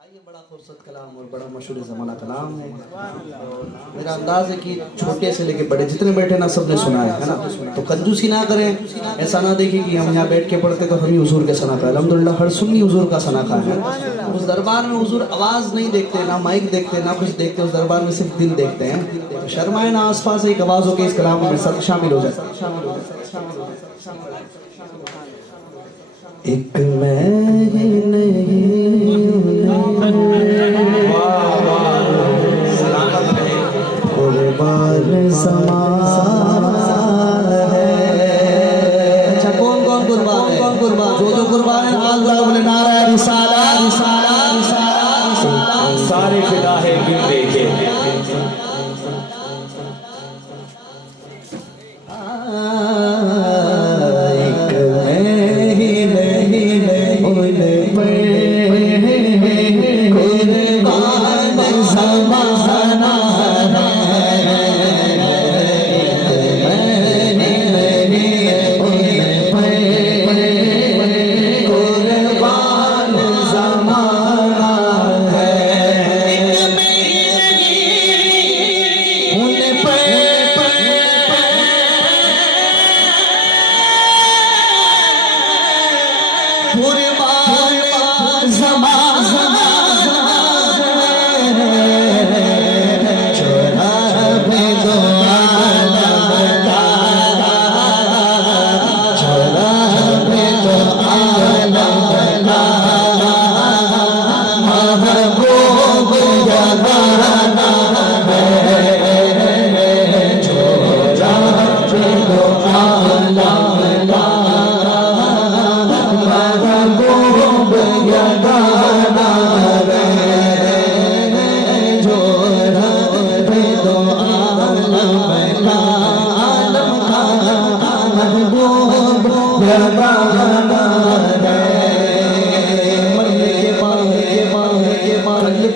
ये बड़ा खूबसूरत कलाम और बड़ा मशहूर ज़माना कलाम है। मेरा अंदाज है कि छोटे से लेके बड़े जितने बैठे ना सबने सुना है ना। तो कंजूसी ना करें, ऐसा ना देखें कि हम यहाँ बैठ के पढ़ते तो हम ही हुजूर के सना का, अल्हम्दुलिल्लाह हर सुन्नी हुजूर का सना का है। उस दरबार में हुजूर आवाज़ नहीं देखते, ना माइक देखते, ना कुछ देखते, उस दरबार में सिर्फ दिल देखते हैं। तो शर्माए ना, आस पास एक आवाज़ हो के इस कलाम में सब शामिल हो जाए। एक मैं अच्छा कौन कौन कुर्बान है? कौन कुर्बान? जो कुर्बान है हाथ जोड़ बोले नारा रिसाला रिसाला रिसाला। सारे फिदा है बिन देखे।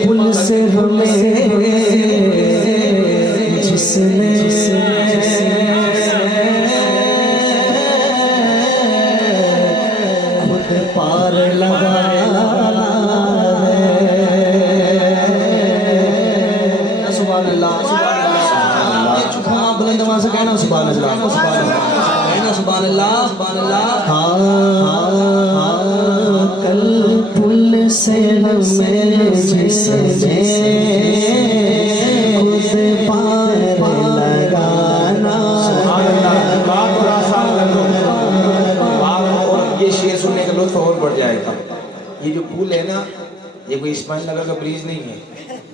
पुल से हमें जिसने खुद पार लगाया है। सुभान अल्लाह, ये चुपा बुलंद आवाज़ से कहना सुभान अल्लाह, कहना सुभान अल्लाह, सुभान अल्लाह। कल पुल से हमें जिसने खुद पार लगाना। ये शेर सुनने का लुत्फ और बढ़ जाएगा। ये जो पुल है ना, ये कोई इस्माइल नगर का ब्रिज नहीं है।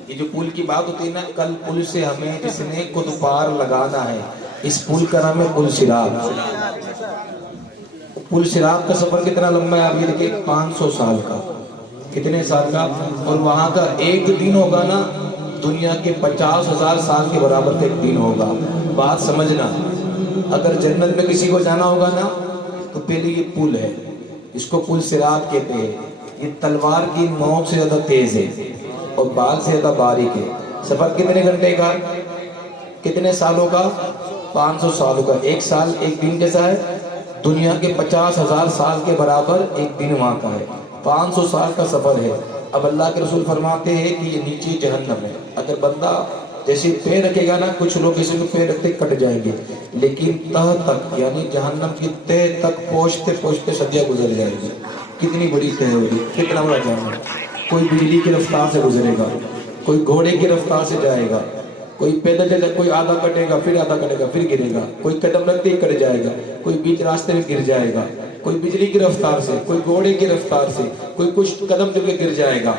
ये जो पुल की बात होती है ना, कल पुल से हमें जिसने खुद पार लगाना है, इस पुल का नाम है पुल सिरात। पुल सिरात का सफर कितना लंबा है आप ये देखिए, 500 साल का। कितने साल का? और वहां का एक दिन होगा ना, दुनिया के 50,000 साल के बराबर का एक दिन होगा। बात समझना, अगर जन्नत में किसी को जाना होगा ना, तो पहले ये पुल है, इसको पुल सिरात कहते हैं। ये तलवार की नोक से ज्यादा तेज है और बाल से ज्यादा बारीक है। सफर कितने घंटे का? कितने सालों का? 500 सालों का। एक साल एक दिन जैसा है, दुनिया के 50,000 साल के बराबर एक दिन वहां का है। 500 साल का सफर है। अब अल्लाह के रसूल फरमाते हैं कि ये नीचे जहन्नम है। अगर बंदा जैसे पैर रखेगा ना, कुछ लोग इसी में पैर रखते कट जाएंगे, लेकिन तह तक यानी जहन्नम की तह तक पहुंचते पहुंचते सदियां गुजर जाएगी। कितनी बड़ी तह होगी, कितना बड़ा जहन्नम। कोई बिजली की रफ्तार से गुजरेगा, कोई घोड़े की रफ्तार से जाएगा, कोई पैदल चले, कोई आधा कटेगा फिर आधा कटेगा फिर गिरेगा, कोई कदम रखते ही कट जाएगा, कोई बीच रास्ते में गिर जाएगा, कोई बिजली की रफ्तार से, कोई घोड़े की रफ्तार से, कोई कुछ कदम चल गिर जाएगा।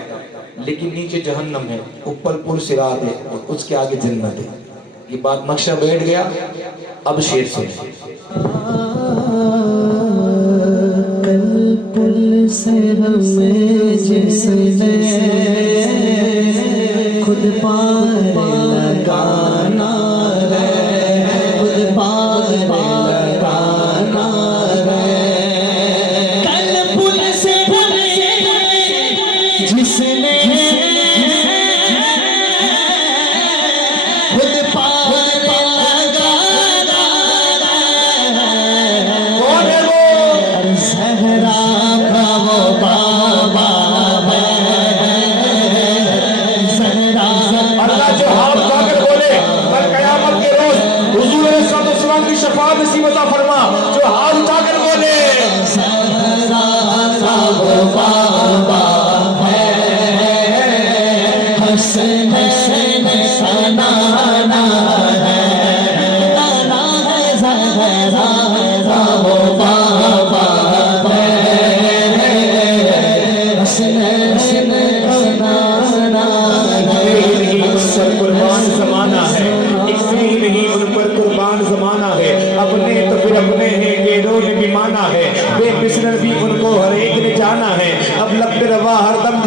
लेकिन नीचे जहन्नम है, ऊपर पुल सिरात है और उसके आगे जन्नत है। ये बात नक्शा बैठ गया। अब शेर से कल पुल से हमें जिसने खुद पार लगाना है, खुद पार लगाना है। कल पुल से जिसने खुद पार लगाना है, सहरा का वो बाबा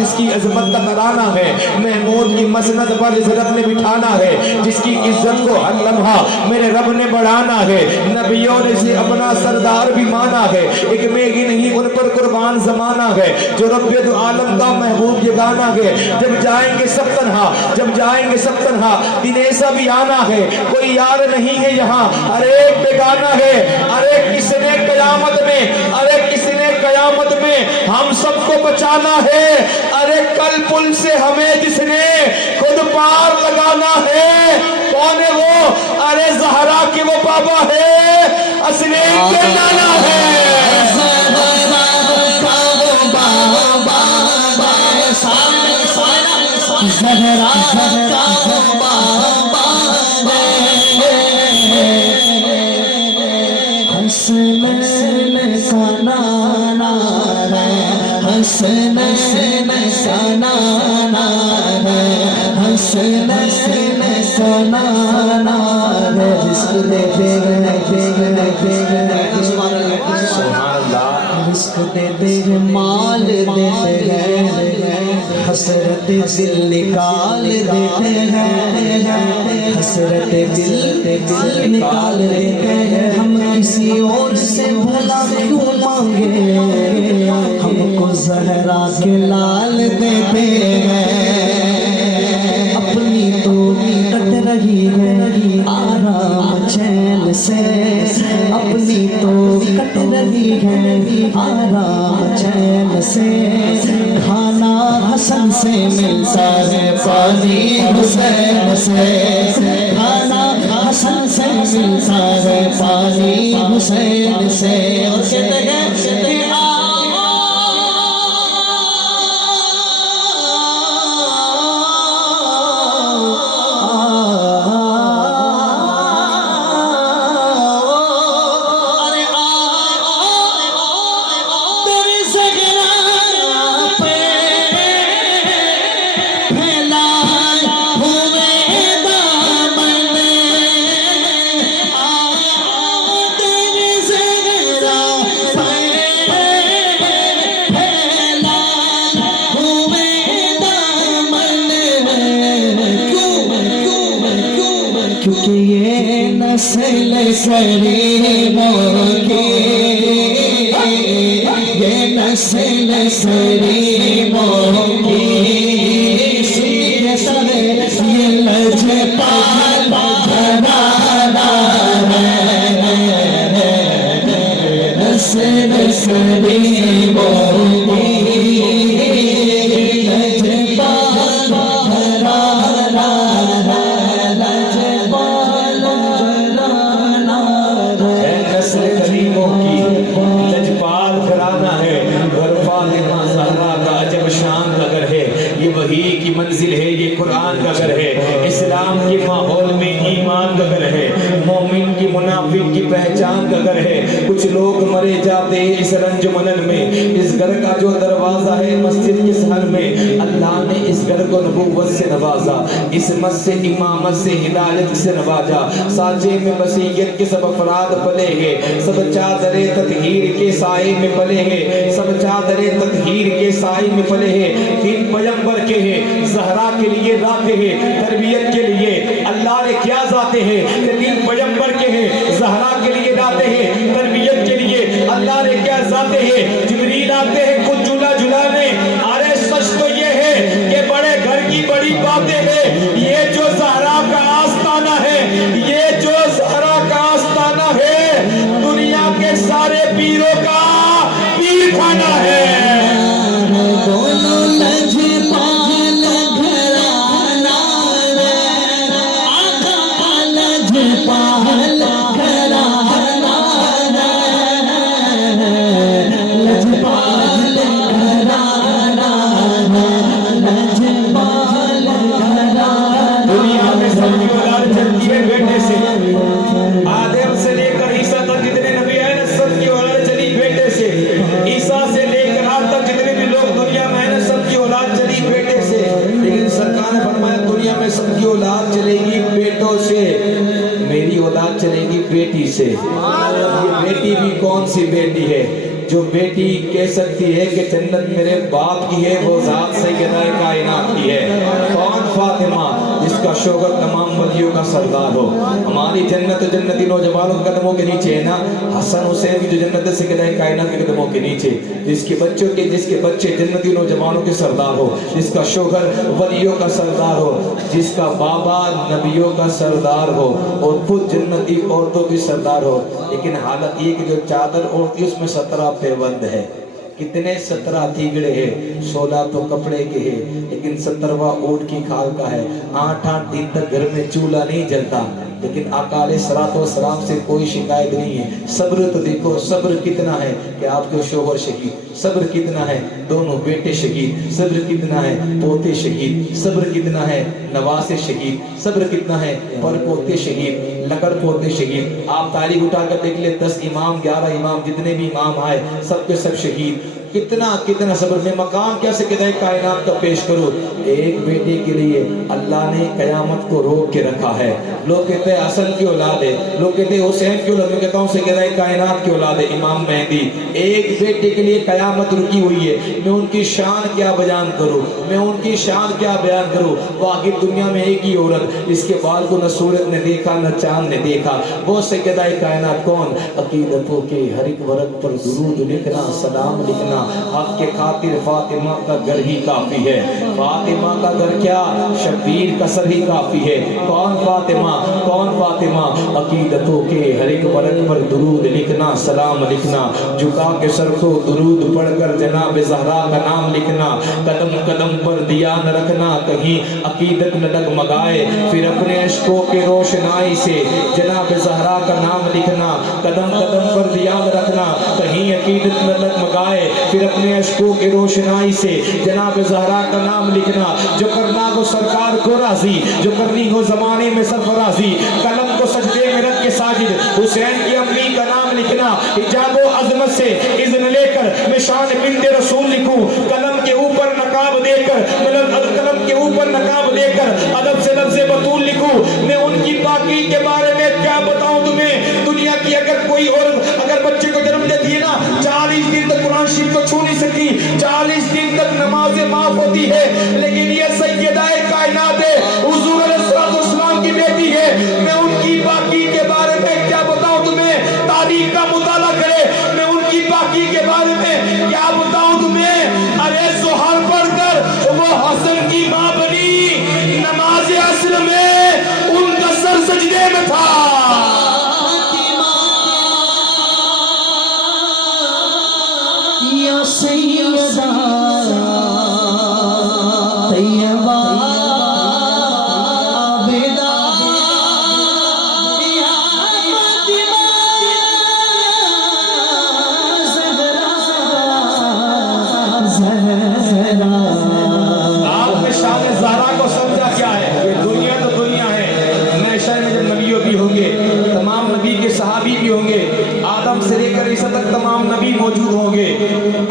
जिसकी अजमत का तराना है, महमूद की मसनद पर इस रब ने बिठाना है, जिसकी इज्जत को हर लम्हा मेरे रब ने बढ़ाना है। नबियों ने इसे अपना सरदार भी माना है, एक मेगी नहीं उन पर कुर्बान जमाना है, जो रब्बे दो आलम का महबूब ये गाना है। जब जाएंगे सब तन्हा, जब जाएंगे सब तन्हा, दिन ऐसा भी आना है कोई यार नहीं है यहाँ, अरे बेगाना है, अरे किसने कयामत में, अरे किसने कयामत में हम सबको बचाना है, अरे कल पुल से हमें जिसने खुद पार लगाना है, कौन है वो, अरे ज़हरा के वो बाबा है, असली के नाना है। माल देते हैं, हसरत दिल निकाल देते हैं, हसरत दिल निकाल देते हैं। हम किसी और से भला क्यों मांगे, हमको ज़हरा के लाल देते हैं। अपनी तो कट रही है आराम चैन से, अपनी तो कट रही है आराम चैन से। खाना हसन से मिलता है पानी हुसैन से, खाना हसन से मिलता है पानी हुसैन से। और कहते हैं क्योंकि ये नस्ल करीमों की, ये नस्ल करीमों की, ये सरे ये लजपाल घराना है, नस्ल करीमों की, वही की मंजिल है, ये कुरान का घर है। इस्लाम के माहौल में ईमान का घर है, मोमिन की मुनाफिक की पहचान का घर है। कुछ लोग मरे जाते हैं इस रंजमनन में। इस घर का जो दरवाजा है मस्जिद के शहर में, अल्लाह ने इस घर को नबूवत से नवाजा, इसमत से इमामत से हिदायत से नवाजा। साजे में बसीयत के सब अफराद पले हैं, सब चादरे ततहीर के साए में पले हैं, सब चादरे ततहीर के साए में पले हैं। तीन पैगंबर के हैं, ज़हरा के लिए राते हैं, तरबियत के लिए अल्लाह ने क्या जाते हैं, तीन पैगंबर के हैं, ज़हरा के लिए राते हैं, तरबियत के लिए अल्लाह ने क्या जाते हैं। जिब्रील आते हैं कुछ झूला झुलाने। अरे सच तो ये है कि बड़े घर की बड़ी बातें हैं। ये जो ज़हरा का आस्ताना है, ये जो ज़हरा का आस्ताना है, दुनिया के सारे पीरों का पीर खाना है। बेटी से। ये बेटी भी कौन सी बेटी है जो बेटी कह सकती है कि जन्नत मेरे बाप की है, वो ज़ात से जिसका शोहर तमाम वलियों का सरदार हो। हमारी जन्नत जन्नती नौजवानों के कदमों के नीचे है ना, हसन हुसैन की जो जन्नत से कदाई कायनात के कदमों के नीचे, जिसके बच्चे जन्नती नौजवानों के सरदार हो, जिसका शोहर वलियों का सरदार हो, जिसका बाबा नबियों का सरदार हो और खुद जन्नती औरतों की सरदार हो। लेकिन हालत ये कि जो चादर ओढ़ती उसमें 17 पैबंद है। कितने 17 तीगड़े हैं, 16 तो कपड़े के हैं, लेकिन 17वां ऊंट की खाल का है। 8-8 दिन तक घर में चूल्हा नहीं जलता, लेकिन आका अलैहिस्सलाम से कोई शिकायत नहीं है। सब्र तो देखो, सब्र कितना है कि आपके शोहर शहीद, सब्र कितना है दोनों बेटे शहीद, सब्र कितना है पोते शहीद, सब्र कितना है नवासे शहीद, सब्र कितना है पर पोते शहीद, लकड़ पोते शहीद। आप तारीख उठाकर देख ले, 10 इमाम 11 इमाम जितने भी इमाम आए सबके सब शहीद। कितना कितना सब्र में मकाम कैसे किदाई कायनात का पेश करो। एक बेटे के लिए अल्लाह ने कयामत को रोक के रखा है। लोग कहते हैं हसन की औलाद है, लोग कहते हैं हुसैन की औलाद, मैं कहता हूँ किदाई कायनात की औलाद है इमाम मेहदी। एक बेटे के लिए कयामत रुकी हुई है। मैं उनकी शान क्या बयान करूँ, मैं उनकी शान क्या बयान करूँ। वो आखिर दुनिया में एक ही औरत, इसके बाल को न सूरत ने देखा न चांद ने देखा, वो से किदाई कायनात कौन। अकीदतों के हर एक वर्ग पर दुरूद लिखना, सलाम लिखना, हक के खातिर फातिमा का घर ही काफी है। फातिमा का घर क्या, शबीर का सर ही काफी है। कौन फातिमा, कौन फातिमा। अकीदतों के हर एक वर्ग पर दुरूद लिखना, सलाम लिखना, झुका के सर को दुरूद पढ़कर जनाब ज़हरा का नाम लिखना, कदम कदम पर दिया न रखना कहीं अकीदत न डगमगाए, फिर अपने अश्कों के रोशनाई से जनाब ज़हरा का नाम लिखना, कदम कदम पर दिया न रखना कहीं अकीदत न डगमगाए, फिर अपने अश्कों के रोशनाई से जनाब ज़हरा का नाम लिखना। जो करना हो सरकार को राजी, जो करनी हो जमाने में सरफराजी, कलम को सजदे में रख के साजिद हुसैन की अम्मी का नाम लिखना। हिजाबो अजमत से इज़्न लेकर मैं शान बिन्ते रसूल लिखूं, कलम के ऊपर नकाब देकर, कलम के ऊपर नकाब देकर अदब से लफ्ज़े बतूल लिखूं। मैं उनकी पाकी के बारे में क्या बताऊं तुम्हें। दुनिया की अगर कोई औरत अगर बच्चे को जन्म देती है ना, 40 दिन तक कुरान शरीफ को छू नहीं सकती, 40 दिन तक नमाजें माफ होती है। लेकिन ये सैयदाए कायनात है, हुजूर अलैहिस्सलाम की बेटी है। मैं उनकी बाकी के बारे में क्या बताऊं तुम्हें। तारीख का मुताला करे, मैं उनकी बाकी के बारे में क्या बताऊं तुम्हें। अरे ज़ोहर पढ़कर वो हसन की मां बनी, नमाज असर में उनका सर सजदे में था। आपने शान ज़हरा को समझा क्या है। ये दुनिया तो दुनिया है, महशर में जब नबियों भी होंगे, तमाम नबी के सहाबी भी होंगे, आदम से लेकर ईसा तक तमाम नबी मौजूद होंगे।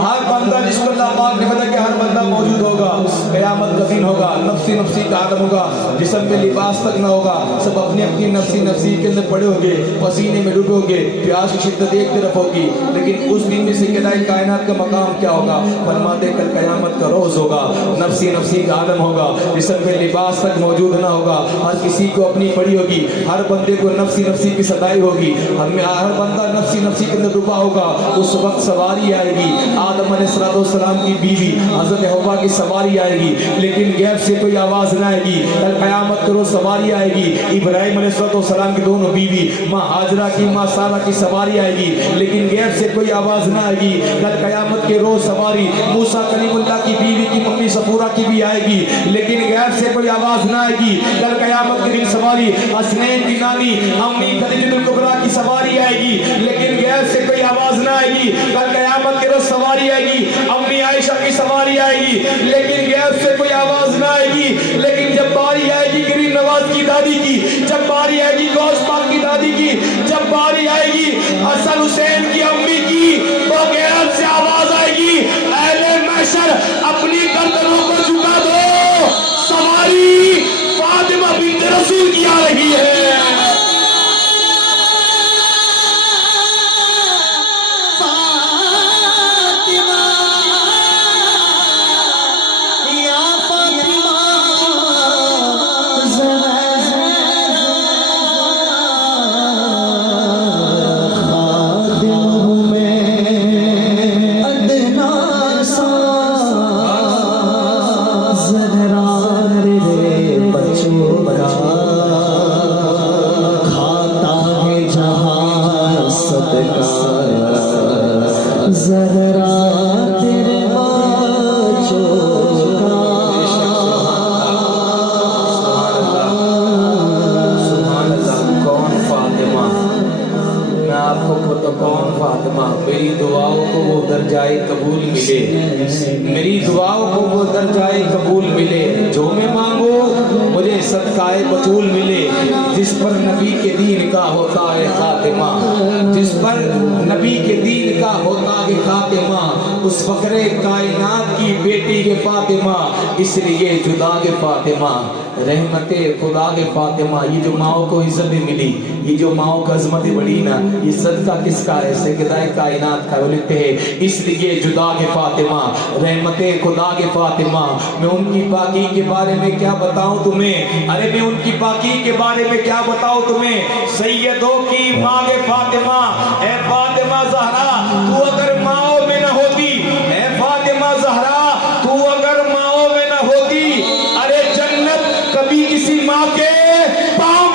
हर बंदा जिसको अल्लाह पाक ने बताया कि हर बंदा मौजूद होगा। क़यामत का दिन होगा, नफ्सी नफ्सी का आलम होगा, जिस्म में लिबास तक न होगा, सब अपनी अपनी नफ्सी नफ्सी के अंदर पड़े होंगे, पसीने में डूबोगे, प्यास की शिद्दत एक तरफ होगी। लेकिन उस दिन में से किदाई कायनात का मकाम क्या होगा। फरमाते कल क़यामत का रोज़ होगा, नफ्सी नफ्सी का आलम होगा, जिस्म में लिबास तक मौजूद ना होगा, हर किसी को अपनी पड़ी होगी, हर बंदे को नफ्सी नफ्सी की सदाई होगी, हर बंदा नफ्सी नफ्सी के अंदर डूबा होगा। उस वक्त सवारी आएगी, आदम अलैहिस्सलाम की बीवी हज़रत हव्वा की सवारी आएगी, लेकिन गैब से कोई आवाज़ ना आएगी। कल क़यामत करो सवारी आएगी, इब्राहिम अलैहिस्सलाम की दोनों बीवी माँ हाजरा की माँ सारा की सवारी आएगी, लेकिन गैब से कोई आवाज़ ना आएगी। कल क़यामत के रोज़ सवारी मूसा कलीमुल्लाह की बीवी की मम्मी सफूरा की भी आएगी, लेकिन गैब से कोई आवाज़ ना आएगी। कल क़यामत के दिन सवारी हसनैन की नानी अम्मी खदीजतुल कुबरा की सवारी आएगी, लेकिन गैब से कोई आवाज़ ना आएगी। कल क़यामत के रोज़ सवारी आएगी, अम्मी आयशा की सवारी आएगी, लेकिन गैब से कोई आवाज़ ना आएगी। लेकिन जब बारी आएगी गरीब नवाज की दादी की, जब बारी आएगी गौस पाक की दादी की, जब बारी आएगी हसन हुसैन की अम्मी की, तो गैब से आवाज़ आएगी, अहले महशर अपनी गर्दनों को झुका दो, सवारी फातिमा बिन्ते रसूल की आ रही है। ज़हरा दुआओं को वो दर्जाए कबूल मिले, जो मैं मांगू मुझे सदकाए बतूल मिले। जिस पर नबी के दीन का होता है खातिमा, जिस पर नबी के दीन का होता है खातिमा, उस फकरे कायनात की बेटी के फातिमा, इसलिए जुदा के फातिमा, रहमते खुदा के फातिमा। ये जो माओ को इज्जत मिली, ये जो माओ का अजमत बढ़ी ना, ये सदका किसका है? सैयदाए कायनात का। वो लिखते हैं इसलिए जुदा के फातिमा, रहमते खुदा के फातिमा। मैं उनकी पाकी के बारे में क्या बताऊं तुम्हें, अरे मैं उनकी पाकी के बारे में क्या बताऊं तुम्हें। सैयदों की माँ के फातिमा, ए फातिमा ज़हरा तू अगर माओ में न होती, ए फातिमा ज़हरा तू अगर माओ में न होती, अरे जन्नत कभी किसी माँ के पाँव